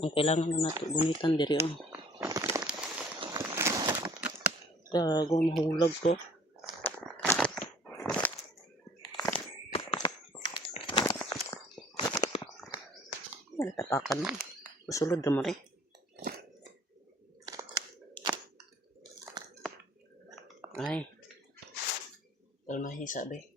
Ang kailangan na nato gunitan diri oh. Dago mahulag ko. Nagtatakan mo. Susulod na mo rin. Ay. Kalmahi sabi.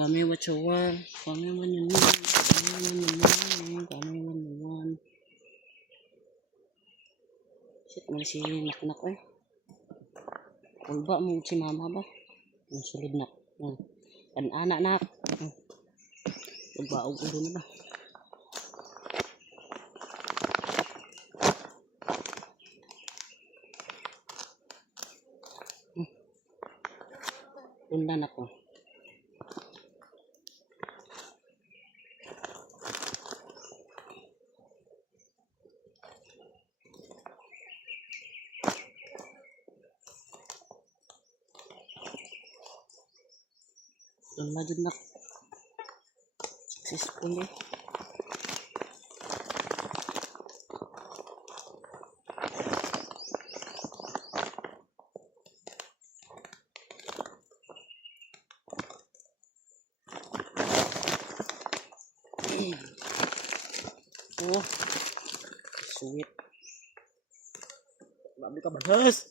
Kami watchawan. Kami manyunan. Kami manyunan. Shit, may si nak-nak eh. Ulba mo si mama ba? Ang sulod na. Kan-anak na. Ulba og ulo na ba? Undan ako. Undan dyan na. Successful eh. Oh, sweet. Babi ka bahas.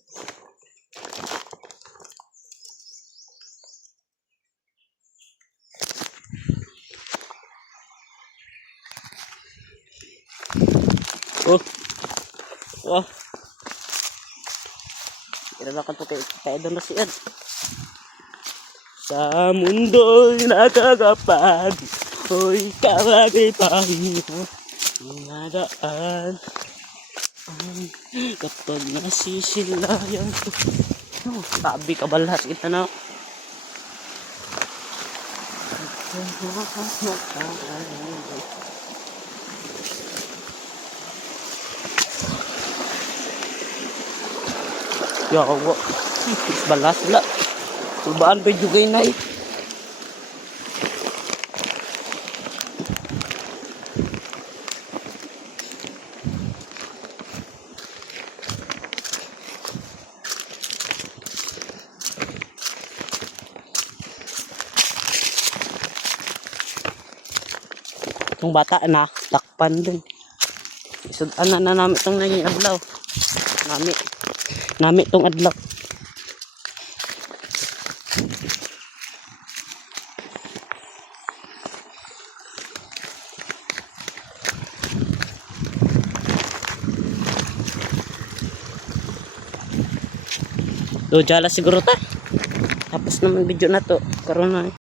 Oh, oh. Iralakan to kay doon na si Ed. Sa mundo'y nakagapad, hoy kawagay pahinga. Nadaan kapag nasisilayan ko. Oh, tabi ka balas kita na. Yawa balas wala. Tulbaan pa jugay na eh. Itong bata na, takpan din. Isudan na namin itong naging adlaw. Nami itong adlaw. Do jala siguro ta. Tapos naman video na to. Karon na.